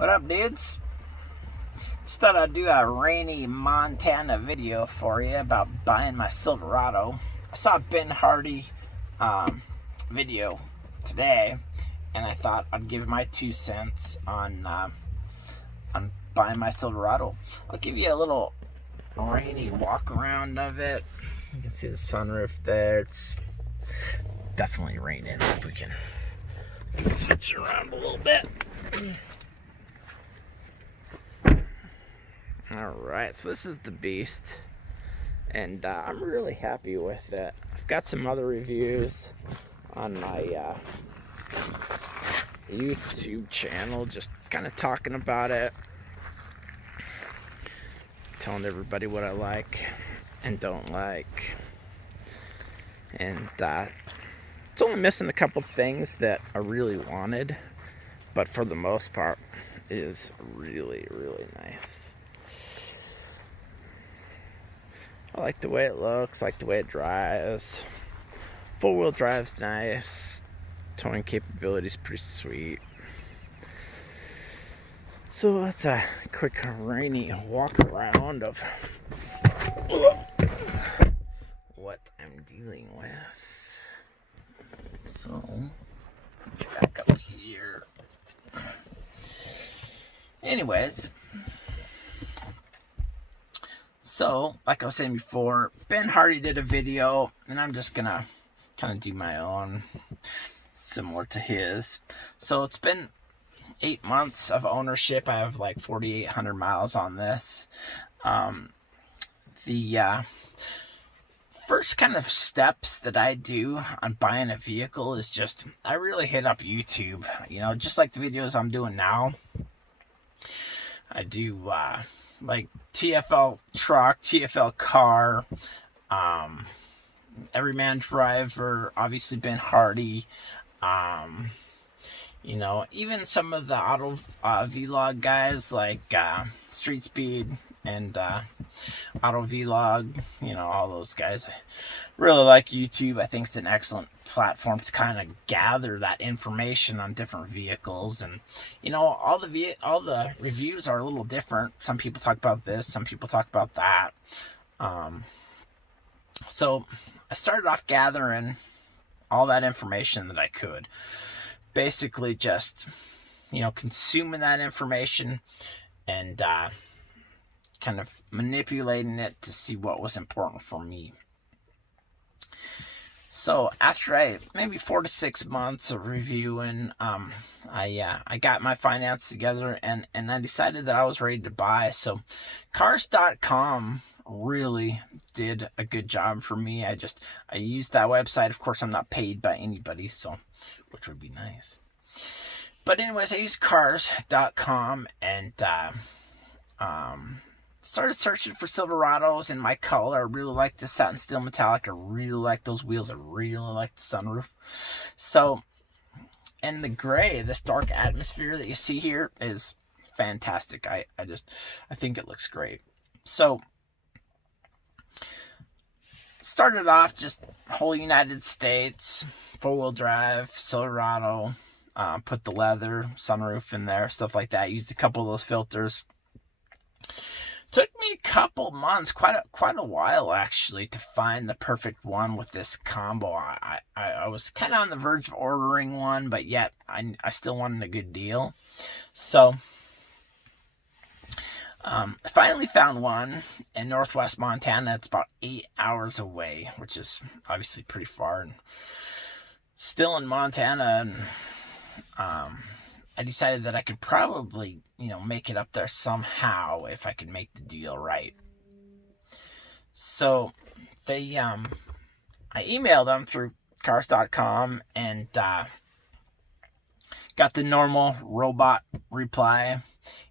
What up, dudes? Just thought I'd do a rainy Montana video for you about buying my Silverado. I saw a Ben Hardy video today, and I thought I'd give my 2 cents on buying my Silverado. I'll give you a little rainy walk around of it. You can see the sunroof there. It's definitely raining. Hope we can switch around a little bit. Alright, so this is the beast, and I'm really happy with it. I've got some other reviews on my YouTube channel, just kind of talking about it, telling everybody what I like and don't like, and it's only missing a couple things that I really wanted, but for the most part it is really, really nice. I like the way it looks, like the way it drives. 4-wheel drive's nice. Towing capability is pretty sweet. So that's a quick rainy walk around of what I'm dealing with. So, back up here. Anyways. So, like I was saying before, Ben Hardy did a video, and I'm just gonna kind of do my own, similar to his. So it's been 8 months of ownership. I have like 4,800 miles on this. The first kind of steps that I do on buying a vehicle is just, I really hit up YouTube. You know, just like the videos I'm doing now. I do, like TFL truck, TFL car, Everyman Driver, obviously Ben Hardy, you know, even some of the auto vlog guys like Street Speed and Auto Vlog, you know, all those guys. I really like YouTube. I think it's an excellent platform to kind of gather that information on different vehicles, and you know, all the reviews are a little different. Some people talk about this, some people talk about that. So I started off gathering all that information that I could, basically just, you know, consuming that information and kind of manipulating it to see what was important for me. So after maybe 4 to 6 months of reviewing, I got my finance together, and I decided that I was ready to buy. So cars.com really did a good job for me. I used that website. Of course, I'm not paid by anybody, so, which would be nice. But anyways, I used cars.com and started searching for Silverados in my color. I really like the satin steel metallic. I really like those wheels. I really like the sunroof. So, and the gray, this dark atmosphere that you see here is fantastic. I think it looks great. So, started off just whole United States, 4-wheel drive, Silverado, put the leather, sunroof in there, stuff like that. Used a couple of those filters. Took me a couple months, quite a while actually, to find the perfect one with this combo. I was kind of on the verge of ordering one, but yet I still wanted a good deal. So I finally found one in Northwest Montana. It's about 8 hours away, which is obviously pretty far. And still in Montana, and I decided that I could probably, you know, make it up there somehow if I could make the deal right. So they, I emailed them through cars.com and got the normal robot reply.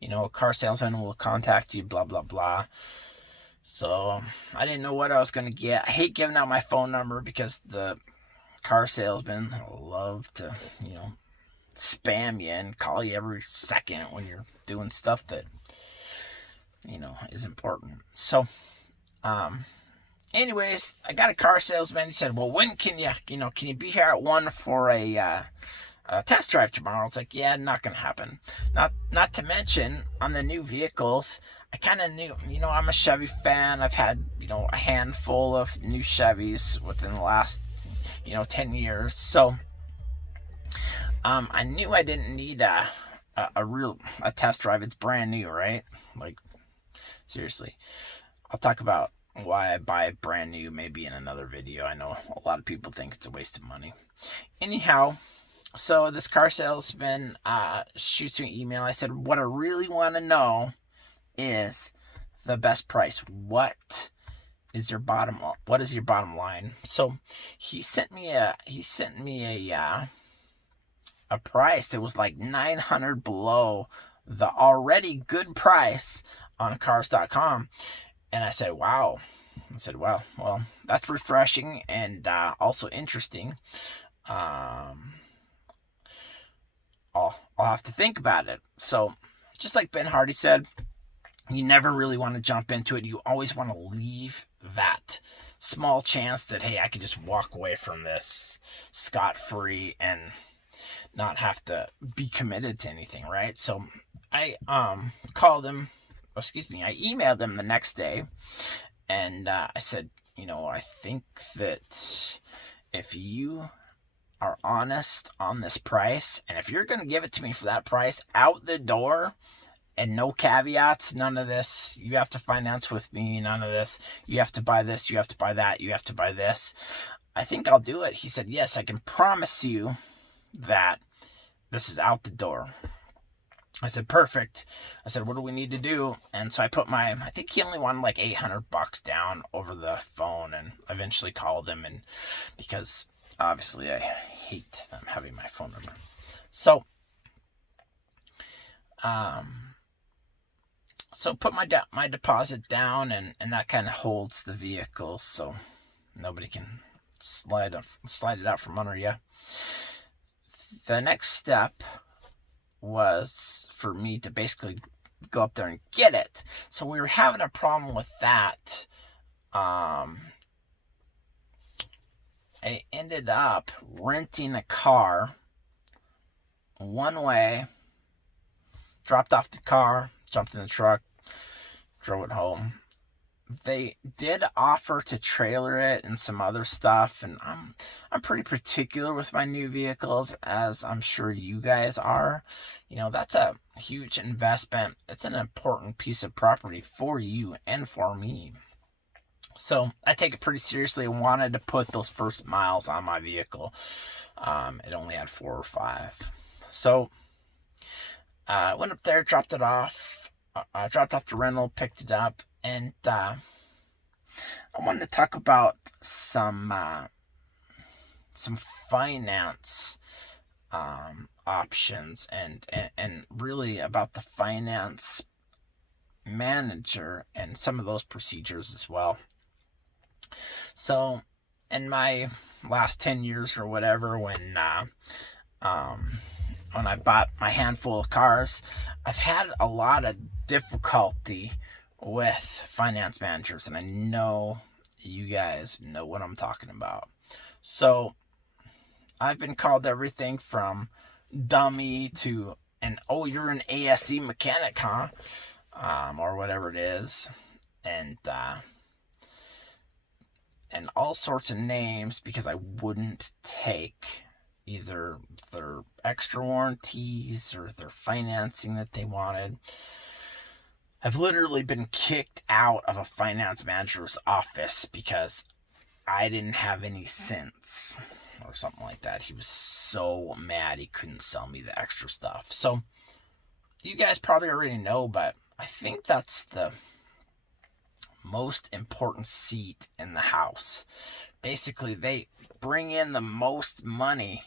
You know, a car salesman will contact you, blah, blah, blah. So I didn't know what I was going to get. I hate giving out my phone number because the car salesmen love to, you know, spam you and call you every second when you're doing stuff that, you know, is important. So anyways, I got a car salesman. He said, well, when can you be here at 1 for a a test drive tomorrow. It's like, yeah, not gonna happen. Not to mention on the new vehicles, I kind of knew, I'm a Chevy fan. I've had, a handful of new Chevys within the last, 10 years. So I knew I didn't need a test drive. It's brand new, right? Like, seriously. I'll talk about why I buy brand new maybe in another video. I know a lot of people think it's a waste of money. Anyhow, so this car salesman shoots me an email. I said, what I really want to know is the best price. What is your bottom line? So he sent me a price that was like $900 below the already good price on cars.com. And I said, wow. Well, that's refreshing and also interesting. I'll have to think about it. So, just like Ben Hardy said, you never really want to jump into it. You always want to leave that small chance that, hey, I could just walk away from this scot-free and not have to be committed to anything, right? So I I emailed them the next day, and I said, I think that if you are honest on this price, and if you're going to give it to me for that price out the door, and no caveats, none of this, you have to finance with me, none of this, you have to buy this, you have to buy that, you have to buy this, I think I'll do it. He said, yes, I can promise you that this is out the door. I said, perfect. I said, what do we need to do? And so I put I think he only wanted like $800 down over the phone, and eventually called him, and because obviously I hate them having my phone number. So, put my deposit down, and that kind of holds the vehicle so nobody can slide it out from under you. The next step was for me to basically go up there and get it. So we were having a problem with that. I ended up renting a car one way, dropped off the car, jumped in the truck, drove it home. They did offer to trailer it and some other stuff, and I'm pretty particular with my new vehicles, as I'm sure you guys are. That's a huge investment. It's an important piece of property for you and for me. So I take it pretty seriously. I wanted to put those first miles on my vehicle. It only had 4 or 5. So I went up there, dropped it off. Dropped off the rental, picked it up, and I wanted to talk about some finance options and really about the finance manager and some of those procedures as well. So in my last 10 years or whatever, when I bought my handful of cars, I've had a lot of difficulty with finance managers, and I know you guys know what I'm talking about. So I've been called everything from dummy to you're an ASE mechanic, huh? Or whatever it is, and all sorts of names, because I wouldn't take either their extra warranties or their financing that they wanted. I've literally been kicked out of a finance manager's office because I didn't have any sense or something like that. He was so mad he couldn't sell me the extra stuff. So you guys probably already know, but I think that's the most important seat in the house. Basically, they bring in the most money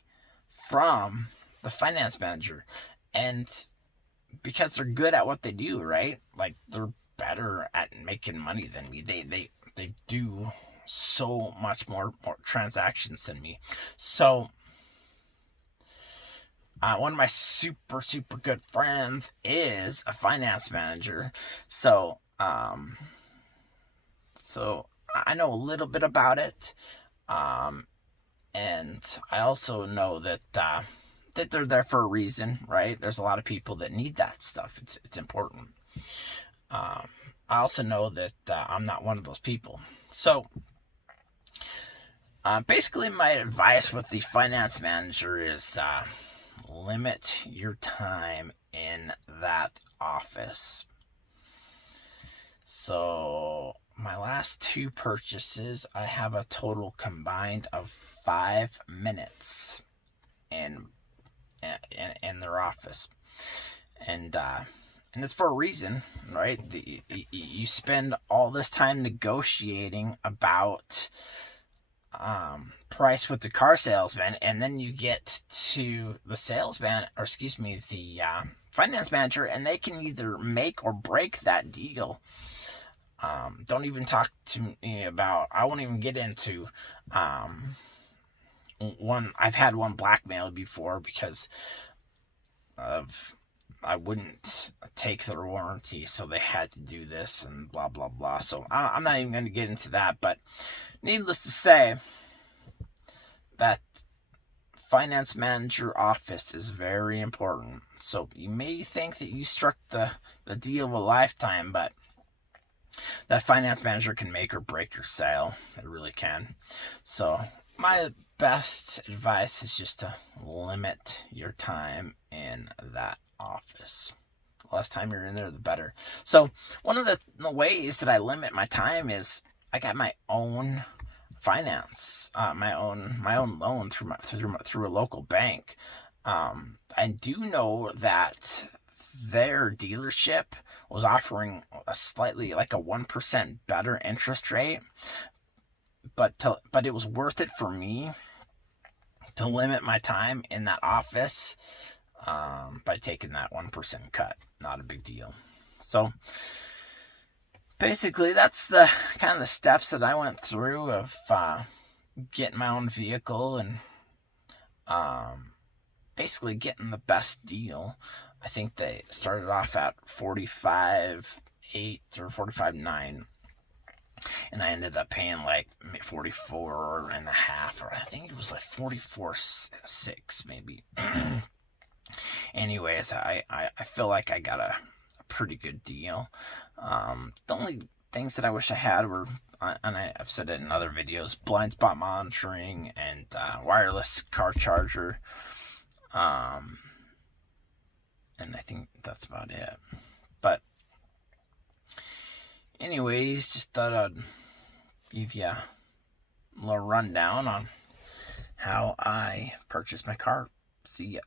from the finance manager, and because they're good at what they do, right? Like, they're better at making money than me. They do so much more transactions than me. So one of my super good friends is a finance manager. So I know a little bit about it. And I also know that that they're there for a reason, right? There's a lot of people that need that stuff. It's important. I also know that I'm not one of those people. So basically my advice with the finance manager is limit your time in that office. So my last 2 purchases, I have a total combined of 5 minutes in their office, and it's for a reason, right? You spend all this time negotiating about price with the car salesman, and then you get to the salesman, or excuse me, the finance manager, and they can either make or break that deal. Don't even talk to me about, I won't even get into I've had one blackmailed before because of I wouldn't take their warranty, so they had to do this and blah blah blah. So I'm not even going to get into that, but needless to say, that finance manager office is very important. So you may think that you struck the deal of a lifetime, but that finance manager can make or break your sale. It really can. So my best advice is just to limit your time in that office. The less time you're in there, the better. So one of the ways that I limit my time is I got my own finance, my own loan through a local bank. I do know that their dealership was offering a slightly like a 1% better interest rate, but it was worth it for me to limit my time in that office by taking that 1% cut. Not a big deal. So basically, that's the kind of the steps that I went through of getting my own vehicle and basically getting the best deal. I think they started off at $45,800 or $45,900, and I ended up paying like $44,500, or I think it was like $44,600 maybe. Anyways, I feel like I got a pretty good deal. The only things that I wish I had were, and I've said it in other videos, blind spot monitoring and wireless car charger. And I think that's about it. But anyways, just thought I'd give you a little rundown on how I purchased my car. See ya.